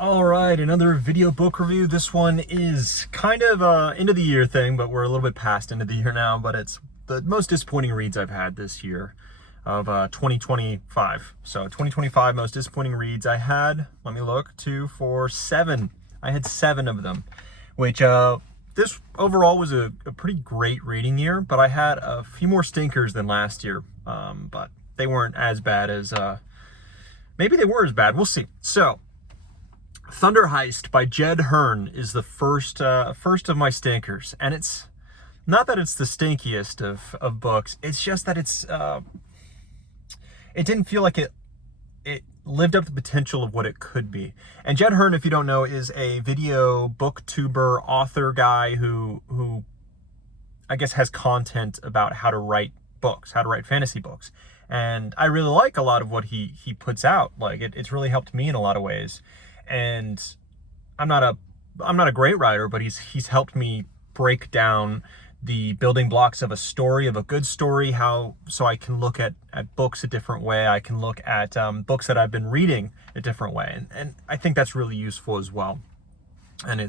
All right, another video book review. This one is kind of end of the year thing, but we're a little bit past end of the year now, but it's the most disappointing reads I've had this year of 2025. So 2025 most disappointing reads I had, let me look, 2, 4, 7. I had 7 of them, which this overall was a pretty great reading year, but I had a few more stinkers than last year, but they weren't as bad as, maybe they were as bad. We'll see. So Thunder Heist by Jed Hearn is the first of my stinkers, and it's not that it's the stinkiest of books. It's just that it didn't feel like it lived up to the potential of what it could be. And Jed Hearn, if you don't know, is a video booktuber author guy who I guess has content about how to write books, how to write fantasy books. And I really like a lot of what he puts out. Like it's really helped me in a lot of ways. And I'm not a great writer, but he's helped me break down the building blocks of a story, of a good story, so I can look at books a different way. I can look at books that I've been reading a different way. And I think that's really useful as well. And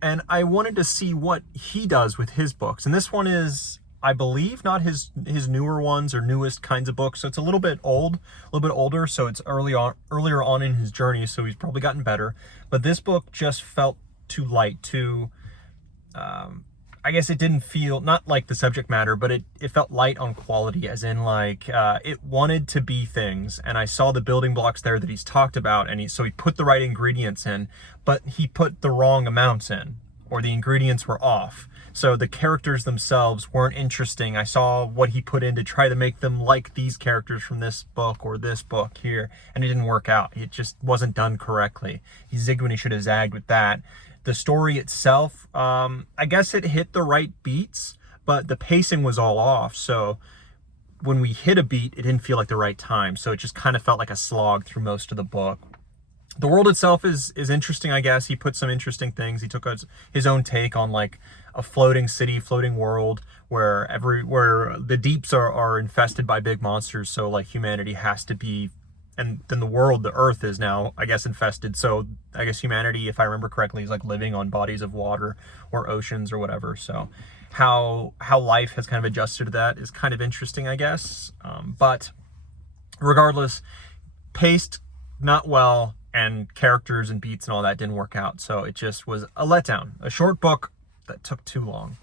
and I wanted to see what he does with his books. And this one is, I believe, not his newer ones or newest kinds of books. So it's a little bit older. So it's earlier on in his journey. So he's probably gotten better. But this book just felt too light, I guess it didn't feel, not like the subject matter, but it felt light on quality, as in like, it wanted to be things. And I saw the building blocks there that he's talked about. And so he put the right ingredients in, but he put the wrong amounts in, or the ingredients were off. So the characters themselves weren't interesting. I saw what he put in to try to make them like these characters from this book or this book here, and it didn't work out. It just wasn't done correctly. He zigged when he should have zagged with that. The story itself, I guess it hit the right beats, but the pacing was all off. So when we hit a beat, it didn't feel like the right time. So it just kind of felt like a slog through most of the book. The world itself is interesting, I guess. He put some interesting things. He took his own take on like a floating city, floating world where the deeps are infested by big monsters. So like humanity has to be, and then the world, the earth, is now, I guess, infested. So I guess humanity, if I remember correctly, is like living on bodies of water or oceans or whatever. So how life has kind of adjusted to that is kind of interesting, I guess. But regardless, paced not well, and characters and beats and all that didn't work out. So it just was a letdown, a short book that took too long.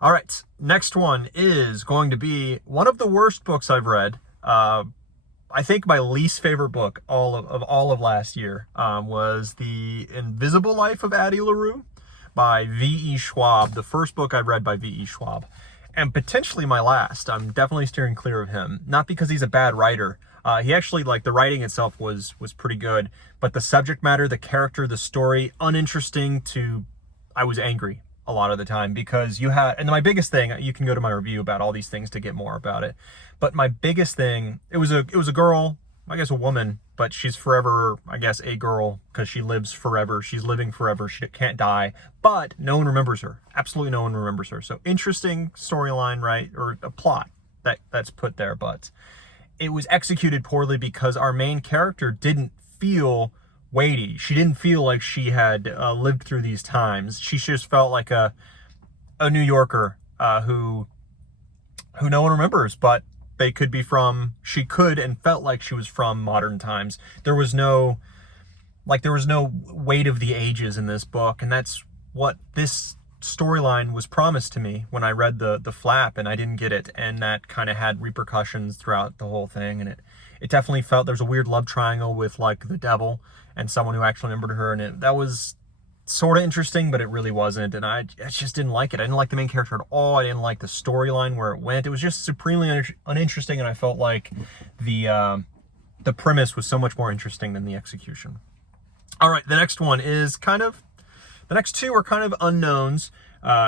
All right, next one is going to be one of the worst books I've read. I think my least favorite book all of last year was The Invisible Life of Addie LaRue by V.E. Schwab, the first book I've read by V.E. Schwab, and potentially my last. I'm definitely steering clear of him, not because he's a bad writer. He actually, like, the writing itself was pretty good, but the subject matter, the character, the story, uninteresting to, I was angry a lot of the time because you had, and my biggest thing, you can go to my review about all these things to get more about it, but my biggest thing, it was a girl, I guess a woman, but she's forever, I guess, a girl because she lives forever. She's living forever. She can't die, but no one remembers her. Absolutely no one remembers her. So interesting storyline, right? Or a plot that's put there, but it was executed poorly because our main character didn't feel weighty. She didn't feel like she had lived through these times. She just felt like a New Yorker who no one remembers, but they could be from, she could and felt like she was from modern times. There was no weight of the ages in this book, and that's what this storyline was promised to me when I read the flap, and I didn't get it, and that kind of had repercussions throughout the whole thing. And it definitely felt there's a weird love triangle with like the devil and someone who actually remembered her, and that was sort of interesting, but it really wasn't. And I just didn't like it. I didn't like the main character at all. I didn't like the storyline where it went. It was just supremely uninteresting, and I felt like the premise was so much more interesting than the execution. All right, the next one is the next two are kind of unknowns.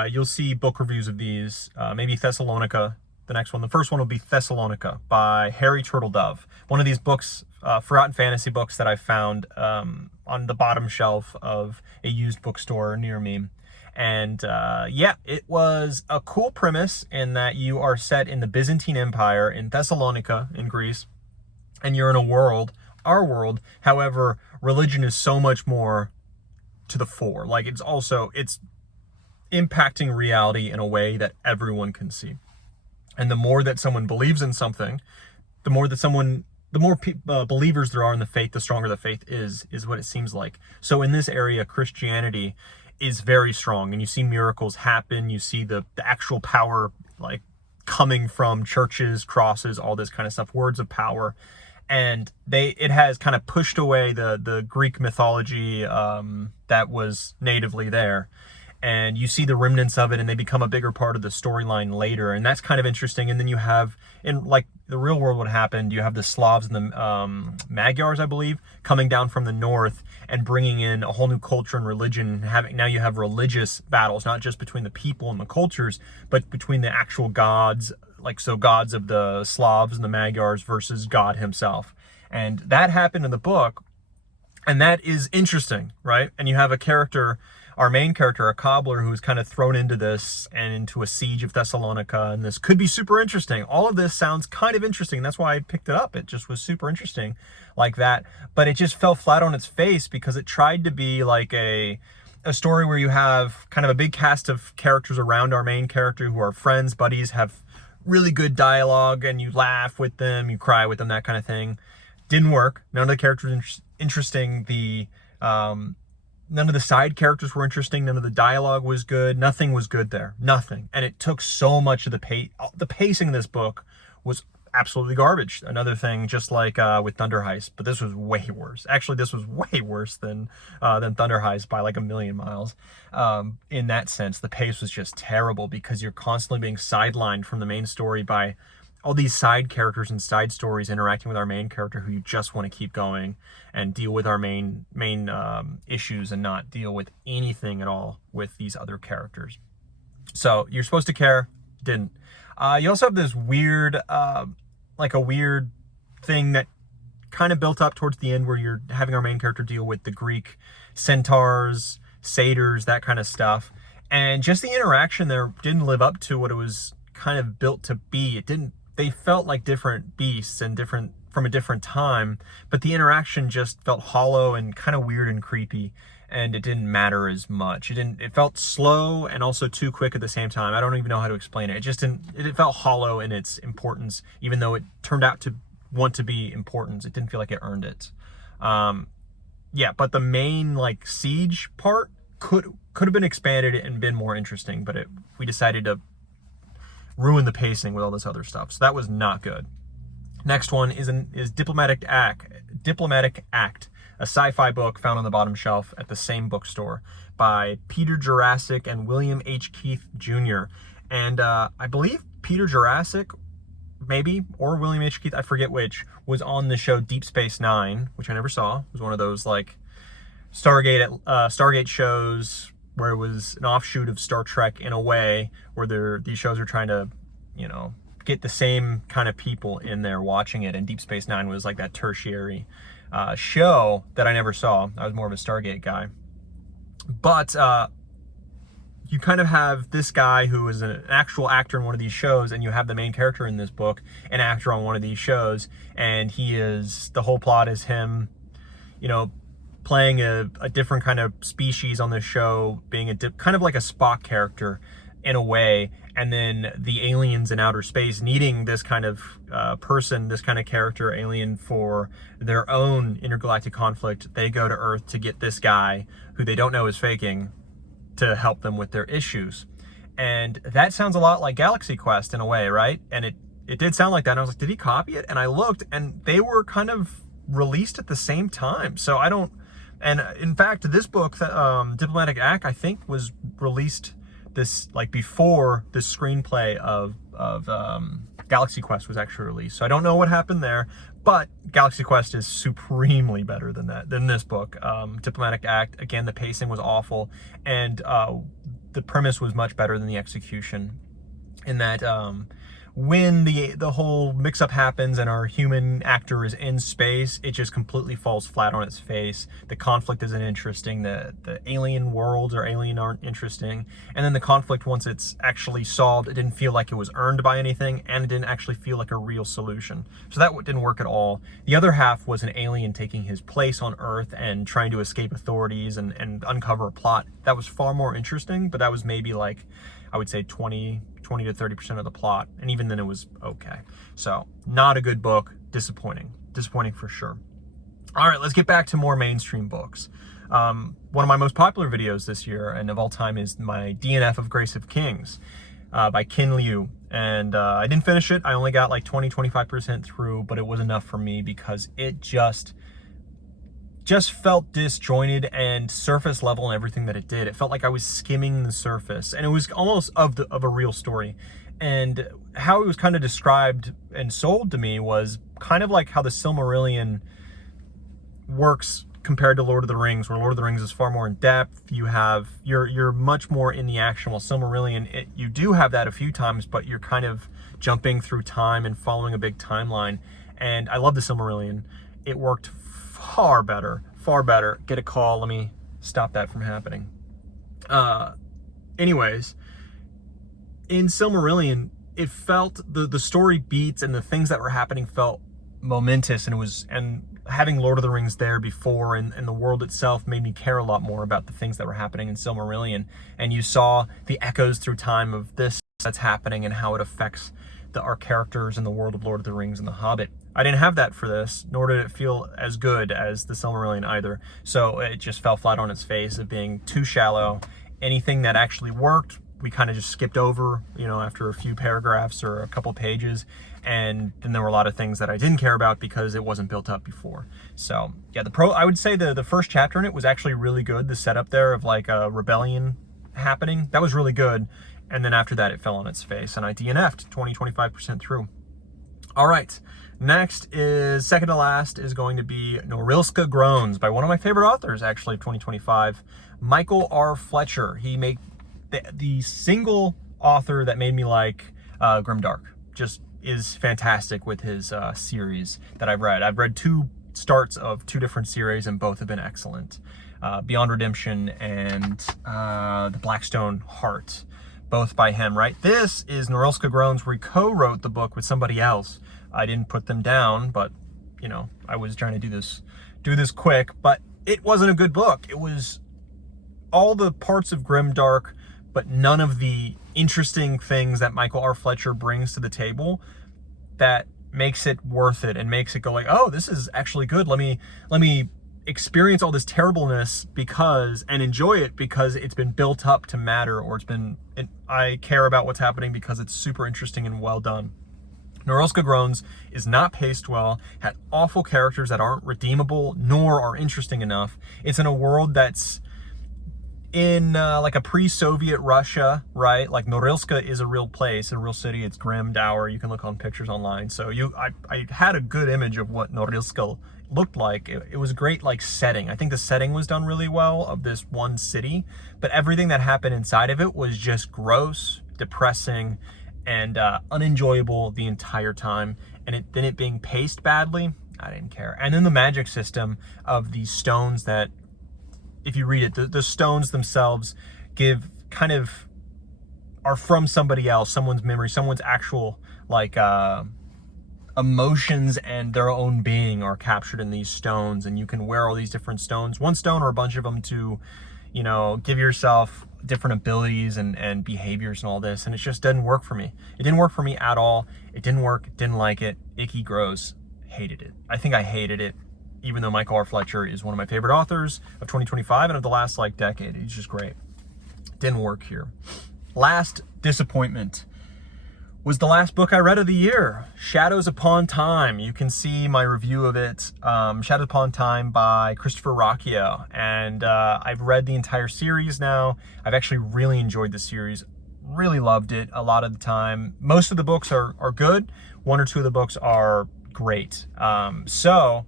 You'll see book reviews of these. Maybe Thessalonica, the next one. The first one will be Thessalonica by Harry Turtledove. One of these books, forgotten fantasy books that I found on the bottom shelf of a used bookstore near me. And yeah, it was a cool premise in that you are set in the Byzantine Empire in Thessalonica in Greece, and you're in a world our world. However, religion is so much more to the fore. Like, it's impacting reality in a way that everyone can see. And the more that someone believes in something, the more believers there are in the faith, the stronger the faith is what it seems like. So in this area, Christianity is very strong, and you see miracles happen. You see the actual power, like, coming from churches, crosses, all this kind of stuff, words of power. And it has kind of pushed away the Greek mythology that was natively there. And you see the remnants of it, and they become a bigger part of the storyline later. And that's kind of interesting. And then you have, in like the real world, what happened, you have the Slavs and the Magyars, I believe, coming down from the north and bringing in a whole new culture and religion. Now you have religious battles, not just between the people and the cultures, but between the actual gods, like, so gods of the Slavs and the Magyars versus God himself. And that happened in the book. And that is interesting, right? And you have a character, our main character, a cobbler, who's kind of thrown into this and into a siege of Thessalonica, and this could be super interesting. All of this sounds kind of interesting. That's why I picked it up. It just was super interesting like that. But it just fell flat on its face because it tried to be like a story where you have kind of a big cast of characters around our main character who are friends, buddies, have really good dialogue, and you laugh with them, you cry with them, that kind of thing. Didn't work. None of the characters were interesting. None of the side characters were interesting. None of the dialogue was good. Nothing was good there. Nothing. And it took so much of the pacing in this book was absolutely garbage. Another thing, just like with Thunder Heist, but this was way worse. Actually, this was way worse than Thunder Heist by like a million miles. In that sense, the pace was just terrible because you're constantly being sidelined from the main story by all these side characters and side stories interacting with our main character, who you just want to keep going and deal with our main issues and not deal with anything at all with these other characters. So you're supposed to care, didn't. You also have this weird, like a weird thing that kind of built up towards the end, where you're having our main character deal with the Greek centaurs, satyrs, that kind of stuff. And just the interaction there didn't live up to what it was kind of built to be. They felt like different beasts and different from a different time, but the interaction just felt hollow and kind of weird and creepy, and it didn't matter as much. It felt slow and also too quick at the same time. I don't even know how to explain it. It felt hollow in its importance, even though it turned out to want to be important. It didn't feel like it earned it. Yeah, but the main like siege part could have been expanded and been more interesting, but we decided to ruin the pacing with all this other stuff. So that was not good. Next one is Diplomatic Act, a sci-fi book found on the bottom shelf at the same bookstore by Peter Jurasik and William H. Keith Jr. And I believe Peter Jurasik, maybe, or William H. Keith, I forget which, was on the show Deep Space Nine, which I never saw. It was one of those like Stargate shows where it was an offshoot of Star Trek in a way, where these shows are trying to, get the same kind of people in there watching it. And Deep Space Nine was like that tertiary show that I never saw. I was more of a Stargate guy. But you kind of have this guy who is an actual actor in one of these shows, and you have the main character in this book, an actor on one of these shows, and the whole plot is him, playing a different kind of species on this show, being kind of like a Spock character in a way, and then the aliens in outer space needing this kind of person, this kind of character, alien, for their own intergalactic conflict. They go to Earth to get this guy, who they don't know is faking, to help them with their issues. And that sounds a lot like Galaxy Quest in a way, right? And it did sound like that, and I was like, did he copy it? And I looked, and they were kind of released at the same time. So and in fact, this book, Diplomatic Act, I think was released before the screenplay of Galaxy Quest was actually released. So I don't know what happened there, but Galaxy Quest is supremely better than this book. Diplomatic Act, again, the pacing was awful, and the premise was much better than the execution, in that when the whole mix-up happens and our human actor is in space, it just completely falls flat on its face. The conflict isn't interesting. The alien worlds or alien aren't interesting. And then the conflict, once it's actually solved, it didn't feel like it was earned by anything, and it didn't actually feel like a real solution. So that didn't work at all. The other half was an alien taking his place on Earth and trying to escape authorities and uncover a plot. That was far more interesting, but that was maybe like, I would say 20 to 30% of the plot, and even then it was okay. So not a good book. Disappointing for sure. All right, let's get back to more mainstream books. One of my most popular videos this year and of all time is my DNF of Grace of Kings by Kin Liu, and I didn't finish it. I only got like 20-25% through, but it was enough for me because it just felt disjointed and surface level in everything that it did. It felt like I was skimming the surface, and it was almost of a real story. And how it was kind of described and sold to me was kind of like how the Silmarillion works compared to Lord of the Rings, where Lord of the Rings is far more in depth. You're much more in the action, while Silmarillion, you do have that a few times, but you're kind of jumping through time and following a big timeline. And I love the Silmarillion. It worked far better. Get a call. Let me stop that from happening. Anyways, in Silmarillion, it felt the story beats and the things that were happening felt momentous, and having Lord of the Rings there before and the world itself made me care a lot more about the things that were happening in Silmarillion. And you saw the echoes through time of this that's happening and how it affects our characters in the world of Lord of the Rings and The Hobbit. I didn't have that for this, nor did it feel as good as the Silmarillion either. So it just fell flat on its face of being too shallow. Anything that actually worked, we kind of just skipped over, after a few paragraphs or a couple pages. And then there were a lot of things that I didn't care about because it wasn't built up before. So yeah, I would say the first chapter in it was actually really good. The setup there of like a rebellion happening, that was really good. And then after that, it fell on its face, and I DNF'd 20-25% through. All right, next is, second to last, is going to be Norilska Groans by one of my favorite authors, actually, of 2025, Michael R. Fletcher. He made the single author that made me like Grimdark. Just is fantastic with his series that I've read. I've read two starts of two different series, and both have been excellent. Beyond Redemption and The Blackstone Heart. Both by him, right? This is Norilska Groans, where he co-wrote the book with somebody else. I didn't put them down, but I was trying to do this quick, but it wasn't a good book. It was all the parts of grimdark, but none of the interesting things that Michael R. Fletcher brings to the table that makes it worth it and makes it go like, oh, this is actually good. Let me experience all this terribleness and enjoy it because it's been built up to matter, or I care about what's happening because it's super interesting and well done. Norilska Groans is not paced well, had awful characters that aren't redeemable nor are interesting enough. It's in a world that's in like a pre-Soviet Russia, right? Like Norilska is a real place, a real city. It's grim, dour. You can look on pictures online. So I had a good image of what Norilska looked like. It was a great like setting. I think the setting was done really well of this one city, but everything that happened inside of it was just gross, depressing, and unenjoyable the entire time. And it being paced badly, I didn't care. And then the magic system of these stones that, if you read it, the stones themselves are from somebody else, someone's memory, someone's actual like emotions and their own being are captured in these stones, and you can wear all these different stones, one stone or a bunch of them, to give yourself different abilities and behaviors and all this, and it just didn't work for me. It didn't work for me at all. It didn't work, didn't like it. Icky, gross, hated it. I think I hated it, even though Michael R. Fletcher is one of my favorite authors of 2025 and of the last like decade. He's just great. Didn't work here. Last disappointment was the last book I read of the year, Shadows Upon Time. You can see my review of it, Shadows Upon Time by Christopher Rocchio. And I've read the entire series now. I've actually really enjoyed the series, really loved it a lot of the time. Most of the books are good. One or two of the books are great. So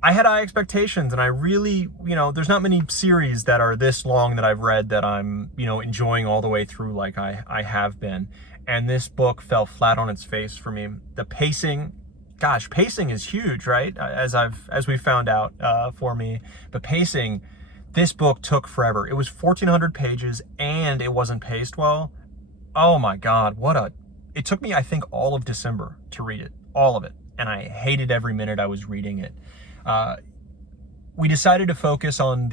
I had high expectations, and I really, there's not many series that are this long that I've read that I'm, enjoying all the way through like I have been. and this book fell flat on its face for me. The pacing, gosh, pacing is huge, right? As we found out for me, but pacing, this book took forever. It was 1,400 pages and it wasn't paced well. Oh my God, it took me, I think, all of December to read it, all of it. And I hated every minute I was reading it. We decided to focus on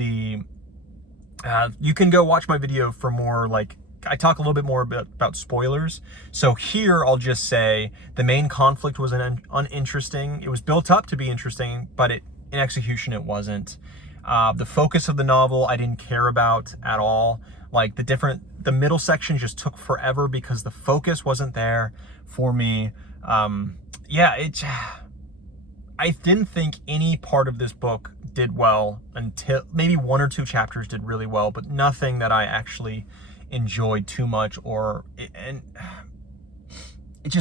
you can go watch my video for more, like, I talk a little bit more about spoilers. So here I'll just say the main conflict was uninteresting. It was built up to be interesting, but in execution it wasn't. The focus of the novel I didn't care about at all. Like the middle section just took forever because the focus wasn't there for me. I didn't think any part of this book did well until maybe 1 or 2 chapters did really well, but nothing that I actually enjoyed too much, and it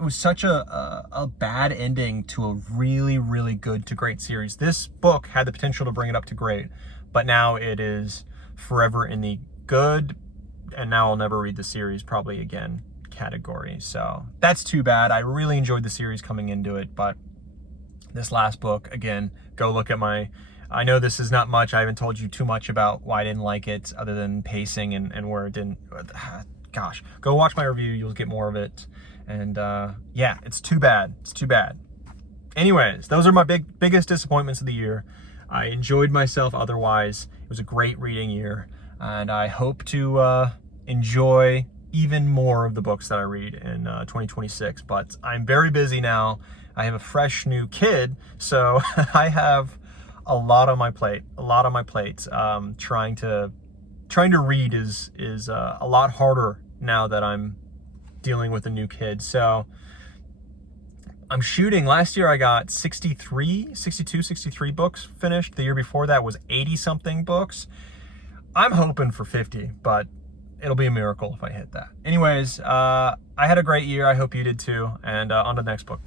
was such a bad ending to a really, really good to great series. This book had the potential to bring it up to great, but now it is forever in the good, and now I'll never read the series probably again category. So that's too bad. I really enjoyed the series coming into it, but this last book, again, go look at I know this is not much. I haven't told you too much about why I didn't like it other than pacing and where it didn't. Gosh, go watch my review. You'll get more of it. And yeah, it's too bad. It's too bad. Anyways, those are my biggest disappointments of the year. I enjoyed myself otherwise. It was a great reading year. And I hope to enjoy even more of the books that I read in 2026. But I'm very busy now. I have a fresh new kid, so I have a lot on my plate. Trying to read is a lot harder now that I'm dealing with a new kid. So I'm shooting. Last year I got 62, 63 books finished. The year before that was 80 something books. I'm hoping for 50, but it'll be a miracle if I hit that. Anyways, I had a great year. I hope you did too. And on to the next book.